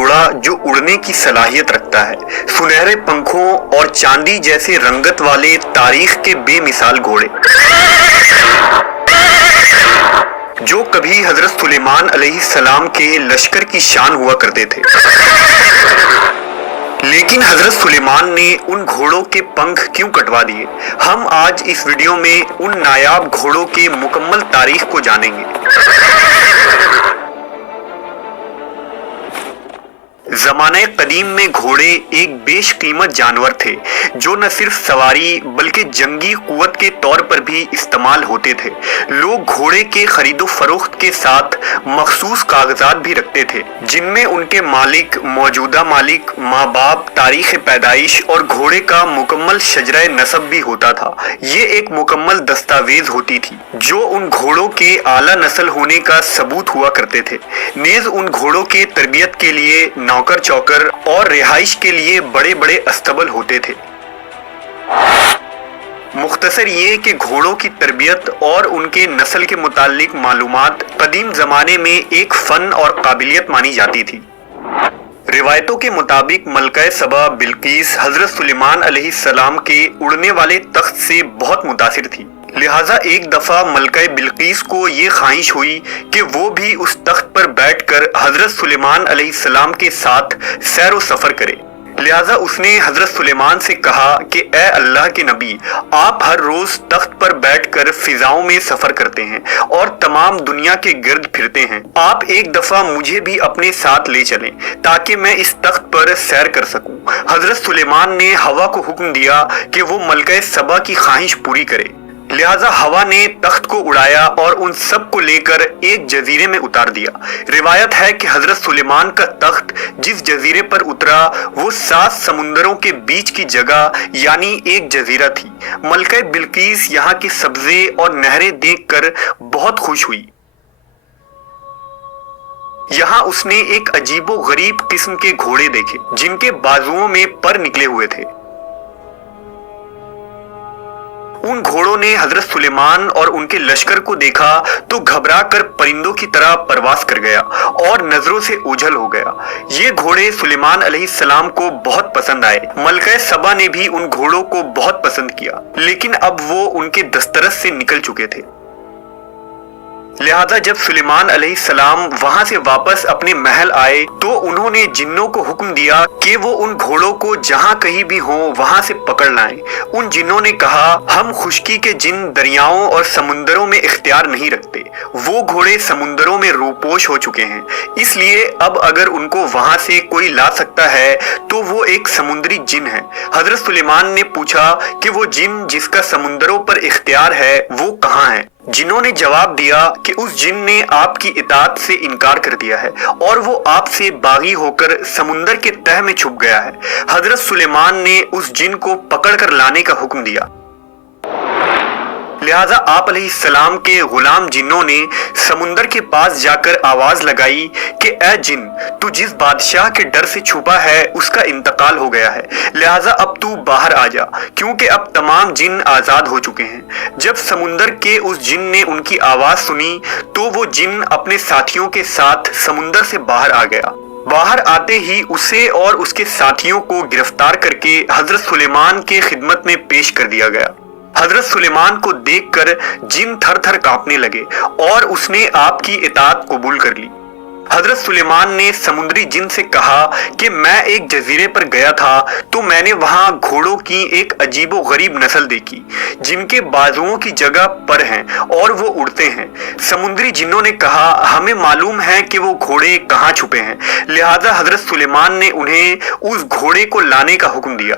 گھوڑا جو اڑنے کی صلاحیت رکھتا ہے، سنہرے پنکھوں اور چاندی جیسے رنگت والے تاریخ کے بے مثال گھوڑے جو کبھی حضرت سلیمان علیہ السلام کے لشکر کی شان ہوا کرتے تھے۔ لیکن حضرت سلیمان نے ان گھوڑوں کے پنکھ کیوں کٹوا دیے؟ ہم آج اس ویڈیو میں ان نایاب گھوڑوں کے مکمل تاریخ کو جانیں گے۔ زمانہ قدیم میں گھوڑے ایک بیش قیمت جانور تھے جو نہ صرف سواری بلکہ جنگی قوت کے طور پر بھی استعمال ہوتے تھے۔ لوگ گھوڑے کے خرید و فروخت کے ساتھ مخصوص کاغذات بھی رکھتے تھے جن میں ان کے مالک، موجودہ مالک، ماں باپ، تاریخ پیدائش اور گھوڑے کا مکمل شجرہ نسب بھی ہوتا تھا۔ یہ ایک مکمل دستاویز ہوتی تھی جو ان گھوڑوں کے اعلیٰ نسل ہونے کا ثبوت ہوا کرتے تھے۔ نیز ان گھوڑوں کے تربیت کے لیے نوکر چوکر اور رہائش کے لیے بڑے بڑے استبل ہوتے تھے۔ مختصر یہ کہ گھوڑوں کی تربیت اور ان کے نسل کے متعلق معلومات قدیم زمانے میں ایک فن اور قابلیت مانی جاتی تھی۔ روایتوں کے مطابق ملکہ سبا بلقیس حضرت سلیمان علیہ السلام کے اڑنے والے تخت سے بہت متاثر تھی، لہٰذا ایک دفعہ ملکہ بلقیس کو یہ خواہش ہوئی کہ وہ بھی اس تخت پر بیٹھ کر حضرت سلیمان علیہ السلام کے ساتھ سیر و سفر کرے۔ لہٰذا اس نے حضرت سلیمان سے کہا کہ اے اللہ کے نبی، آپ ہر روز تخت پر بیٹھ کر فضاؤں میں سفر کرتے ہیں اور تمام دنیا کے گرد پھرتے ہیں، آپ ایک دفعہ مجھے بھی اپنے ساتھ لے چلیں تاکہ میں اس تخت پر سیر کر سکوں۔ حضرت سلیمان نے ہوا کو حکم دیا کہ وہ ملکہ سبا کی خواہش پوری کرے، لہٰذا ہوا نے تخت کو اڑایا اور ان سب کو لے کر ایک جزیرے میں اتار دیا۔ روایت ہے کہ حضرت سلیمان کا تخت جس جزیرے پر اترا وہ 7 سمندروں کے بیچ کی جگہ یعنی ایک جزیرہ تھی۔ ملکہ بلقیس یہاں کے سبزے اور نہریں دیکھ کر بہت خوش ہوئی۔ یہاں اس نے ایک عجیب و غریب قسم کے گھوڑے دیکھے جن کے بازوؤں میں پر نکلے ہوئے تھے۔ ان گھوڑوں نے حضرت سلیمان اور ان کے لشکر کو دیکھا تو گھبرا کر پرندوں کی طرح پرواز کر گیا اور نظروں سے اوجھل ہو گیا۔ یہ گھوڑے سلیمان علیہ السلام کو بہت پسند آئے۔ ملکہ سبا نے بھی ان گھوڑوں کو بہت پسند کیا، لیکن اب وہ ان کے دسترس سے نکل چکے تھے۔ لہذا جب سلیمان علیہ السلام وہاں سے واپس اپنے محل آئے تو انہوں نے جنوں کو حکم دیا کہ وہ ان گھوڑوں کو جہاں کہیں بھی ہوں وہاں سے پکڑ لائیں۔ ان جنوں نے کہا، ہم خشکی کے جن دریاؤں اور سمندروں میں اختیار نہیں رکھتے، وہ گھوڑے سمندروں میں روپوش ہو چکے ہیں، اس لیے اب اگر ان کو وہاں سے کوئی لا سکتا ہے تو وہ ایک سمندری جن ہے۔ حضرت سلیمان نے پوچھا کہ وہ جن جس کا سمندروں پر اختیار ہے وہ کہاں ہے؟ جنہوں نے جواب دیا کہ اس جن نے آپ کی اطاعت سے انکار کر دیا ہے اور وہ آپ سے باغی ہو کر سمندر کے تہ میں چھپ گیا ہے۔ حضرت سلیمان نے اس جن کو پکڑ کر لانے کا حکم دیا۔ لہٰذا آپ علیہ السلام کے غلام جنوں نے سمندر کے پاس جا کر آواز لگائی کہ اے جن، تو جس بادشاہ کے ڈر سے چھپا ہے اس کا انتقال ہو گیا ہے، لہٰذا اب تو باہر آ جا، کیونکہ اب تمام جن آزاد ہو چکے ہیں۔ جب سمندر کے اس جن نے ان کی آواز سنی تو وہ جن اپنے ساتھیوں کے ساتھ سمندر سے باہر آ گیا۔ باہر آتے ہی اسے اور اس کے ساتھیوں کو گرفتار کر کے حضرت سلیمان کے خدمت میں پیش کر دیا گیا۔ حضرت سلیمان کو دیکھ کر جن تھر تھر کانپنے لگے اور اس نے آپ کی اطاعت قبول کر لی۔ حضرت سلیمان نے سمندری جن سے کہا کہ میں ایک جزیرے پر گیا تھا تو میں نے وہاں گھوڑوں کی ایک عجیب و غریب نسل دیکھی جن کے بازوؤں کی جگہ پر ہیں اور وہ اڑتے ہیں۔ سمندری جنوں نے کہا، ہمیں معلوم ہے کہ وہ گھوڑے کہاں چھپے ہیں، لہٰذا حضرت سلیمان نے انہیں اس گھوڑے کو لانے کا حکم دیا۔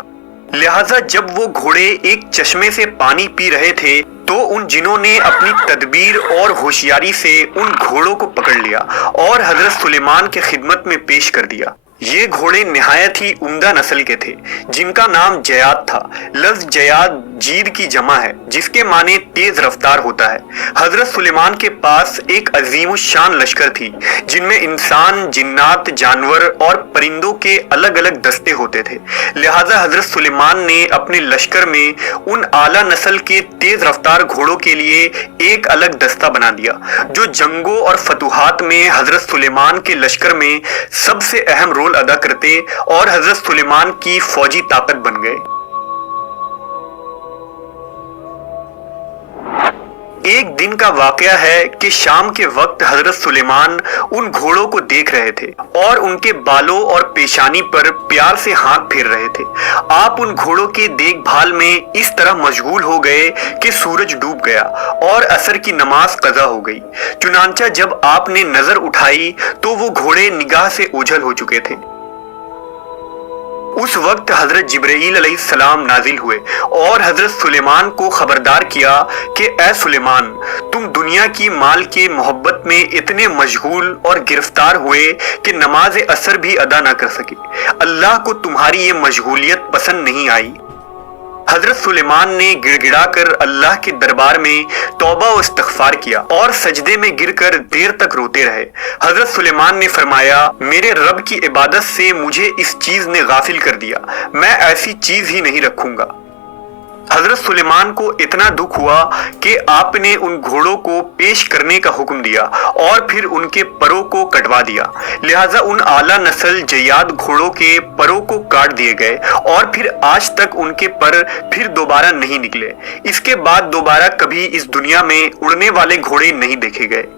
لہٰذا جب وہ گھوڑے ایک چشمے سے پانی پی رہے تھے تو ان جنوں نے اپنی تدبیر اور ہوشیاری سے ان گھوڑوں کو پکڑ لیا اور حضرت سلیمان کے خدمت میں پیش کر دیا۔ یہ گھوڑے نہایت ہی عمدہ نسل کے تھے جن کا نام جیاد تھا۔ لفظ جیاد جید کی جمع ہے جس کے معنی تیز رفتار ہوتا ہے۔ حضرت سلیمان کے پاس ایک عظیم الشان لشکر تھی جن میں انسان، جنات، جانور اور پرندوں کے الگ الگ دستے ہوتے تھے۔ لہٰذا حضرت سلیمان نے اپنے لشکر میں ان اعلیٰ نسل کے تیز رفتار گھوڑوں کے لیے ایک الگ دستہ بنا دیا جو جنگوں اور فتوحات میں حضرت سلیمان کے لشکر میں سب سے اہم رول रول अदा करते और हजरत सुलेमान की फौजी ताकत बन गए। एक दिन का वाकया है कि शाम के वक्त हजरत सुलेमान उन घोड़ों को देख रहे थे और उनके बालों और पेशानी पर प्यार से हाथ फेर रहे थे। आप उन घोड़ों के देखभाल में इस तरह मशगूल हो गए कि सूरज डूब गया और असर की नमाज कज़ा हो गई। चुनांचा जब आपने नजर उठाई तो वो घोड़े निगाह से ओझल हो चुके थे। उस वक्त हजरत जिब्राईल अलैहिस्सलाम नाजिल हुए और हजरत सुलेमान को खबरदार किया कि ए सुलेमान, तुम दुनिया की माल के मोहब्बत में इतने मशगूल और गिरफ्तार हुए कि नमाज असर भी अदा ना कर सके। अल्लाह को तुम्हारी ये मशगूलियत पसंद नहीं आई। हजरत सुलेमान ने गिड़गिड़ाकर अल्लाह के दरबार में तौबा और इस्तिग़फ़ार किया और सजदे में गिरकर देर तक रोते रहे। हजरत सुलेमान ने फरमाया, मेरे रब की इबादत से मुझे इस चीज ने गाफिल कर दिया, मैं ऐसी चीज ही नहीं रखूंगा। हजरत सुलेमान को इतना दुख हुआ कि आपने उन घोड़ों को पेश करने का हुक्म दिया और फिर उनके परों को कटवा दिया। लिहाजा उन आला नस्ल जयाद घोड़ों के परों को काट दिए गए और फिर आज तक उनके पर फिर दोबारा नहीं निकले। इसके बाद दोबारा कभी इस दुनिया में उड़ने वाले घोड़े नहीं देखे गए।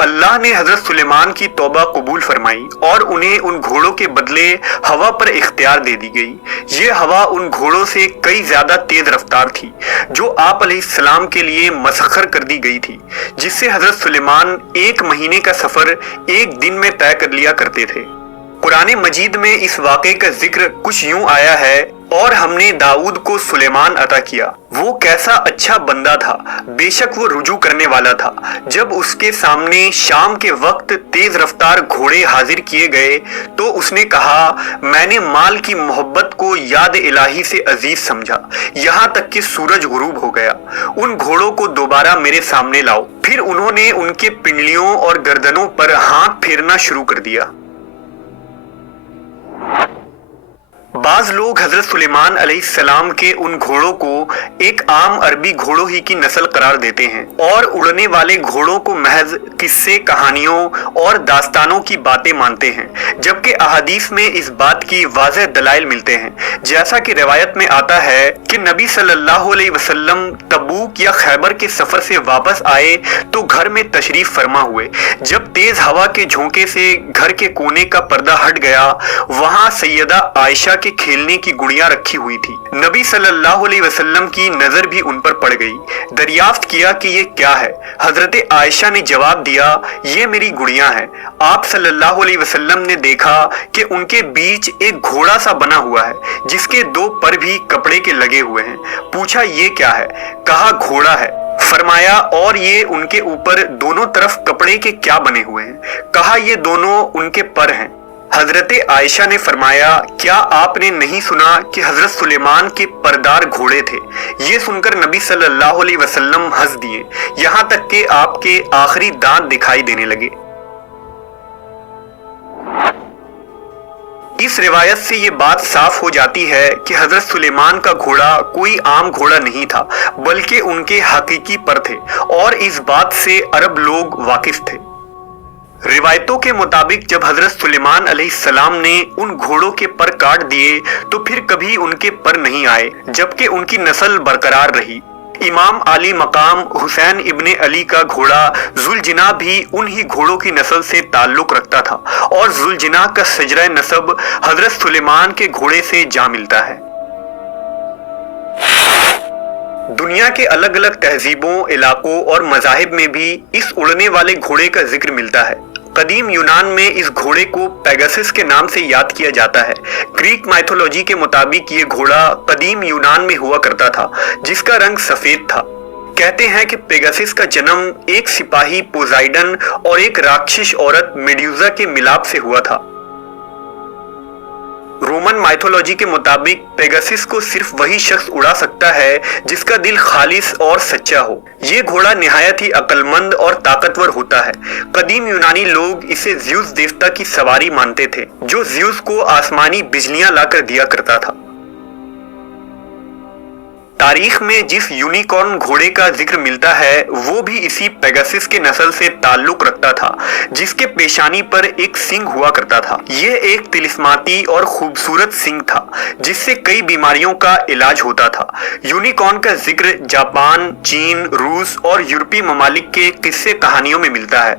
अल्लाह ने हजरत सुलेमान की तौबा कबूल फरमाई और उन्हें उन घोड़ों के बदले हवा पर इख्तियार दे दी गई। ये हवा उन घोड़ों से कई ज्यादा तेज रफ्तार थी जो आप अलैहिस्सलाम के लिए मसखर कर दी गई थी, जिससे हजरत सुलेमान 1 महीने का सफर 1 दिन में तय कर लिया करते थे। कुरान मजीद में इस वाक़े का जिक्र कुछ यूं आया है, और हमने दाऊद को सुलेमान अता किया, वो कैसा अच्छा बंदा था, बेशक वो रुजू करने वाला था। जब उसके सामने शाम के वक्त तेज रफ्तार घोड़े हाजिर किए गए तो उसने कहा, मैंने माल की मोहब्बत को याद इलाही से अजीज समझा, यहाँ तक कि सूरज गुरूब हो गया। उन घोड़ों को दोबारा मेरे सामने लाओ। फिर उन्होंने उनके पिंडलियों और गर्दनों पर हाथ फेरना शुरू कर दिया। बाज लोग हजरत सुलेमान अलैहिस्सलाम के उन घोड़ों को एक आम अरबी घोड़ों ही की नस्ल करार देते हैं और उड़ने वाले घोड़ों को महज किस्से, कहानियों और दास्तानों की बातें मानते हैं, जबकि अहादीस में इस बात की वाज़ेह दलाइल मिलते हैं। जैसा कि रिवायत में आता है कि नबी सल्लल्लाहु अलैहि वसल्लम तबूक या खैबर के सफर से वापस आए तो घर में तशरीफ फरमा हुए। जब तेज हवा के झोंके से घर के कोने का पर्दा हट गया, वहां सैयदा आयशा के खेलने की गुड़िया रखी हुई थी। नबी सल्लल्लाहु अलैहि वसल्लम की नजर भी उन पर पड़ गई। दरियाफ्त किया कि ये क्या है। हजरत आयशा ने जवाब दिया, ये मेरी गुड़िया है। आप सल्लल्लाहु अलैहि वसल्लम ने देखा कि उनके बीच एक घोड़ा सा बना हुआ है जिसके 2 पर भी कपड़े के लगे हुए हैं। पूछा, ये क्या है? कहा, घोड़ा है। फरमाया, और ये उनके ऊपर दोनों तरफ कपड़े के क्या बने हुए हैं? कहा, ये दोनों उनके पर हैं। हजरत आयशा ने फरमाया, क्या आपने नहीं सुना कि हजरत सुलेमान के परदार घोड़े थे? ये सुनकर नबी सल्लल्लाहु अलैहि वसल्लम हंस दिए, यहाँ तक कि आपके आखिरी दांत दिखाई देने लगे। इस रिवायत से ये बात साफ हो जाती है कि हजरत सुलेमान का घोड़ा कोई आम घोड़ा नहीं था, बल्कि उनके हकीकी पर थे और इस बात से अरब लोग वाकिफ थे। रिवायतों के मुताबिक जब हजरत सुलेमान अलैहिस्सलाम ने उन घोड़ों के पर काट दिए तो फिर कभी उनके पर नहीं आए, जबकि उनकी नस्ल बरकरार रही। इमाम आली मकाम हुसैन इब्ने अली का घोड़ा जुलजिना भी उन्हीं घोड़ों की नस्ल से ताल्लुक रखता था और जुलजिना का सजरा नसब हजरत सुलेमान के घोड़े से जा मिलता है। दुनिया के अलग अलग तहजीबों, इलाकों और मज़ाहिब में भी इस उड़ने वाले घोड़े का जिक्र मिलता है। कदीम यूनान में इस घोड़े को पेगासस के नाम से याद किया जाता है। ग्रीक माइथोलॉजी के मुताबिक ये घोड़ा कदीम यूनान में हुआ करता था, जिसका रंग सफेद था। कहते हैं कि पेगासस का जन्म एक सिपाही पोजाइडन और एक राक्षस औरत मेड्यूजा के मिलाप से हुआ था। रोमन माइथोलॉजी के मुताबिक पेगासस को सिर्फ वही शख्स उड़ा सकता है जिसका दिल खालिस और सच्चा हो। ये घोड़ा निहायत ही अक्लमंद और ताकतवर होता है। कदीम यूनानी लोग इसे ज़्यूस देवता की सवारी मानते थे, जो ज़्यूस को आसमानी बिजलियां लाकर दिया करता था। तारीख में जिस यूनिकॉर्न घोड़े का जिक्र मिलता है वो भी इसी पेगासस के नस्ल से ताल्लुक रखता था, जिसके पेशानी पर एक सींग हुआ करता था। ये एक तिलिस्माती और खूबसूरत सींग था जिससे कई बीमारियों का इलाज होता था। यूनिकॉर्न का जिक्र जापान, चीन, रूस और यूरोपीय ममालिक के किस्से कहानियों में मिलता है।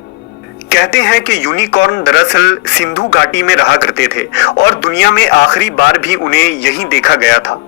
कहते हैं कि यूनिकॉर्न दरअसल सिंधु घाटी में रहा करते थे और दुनिया में आखिरी बार भी उन्हें यहीं देखा गया था।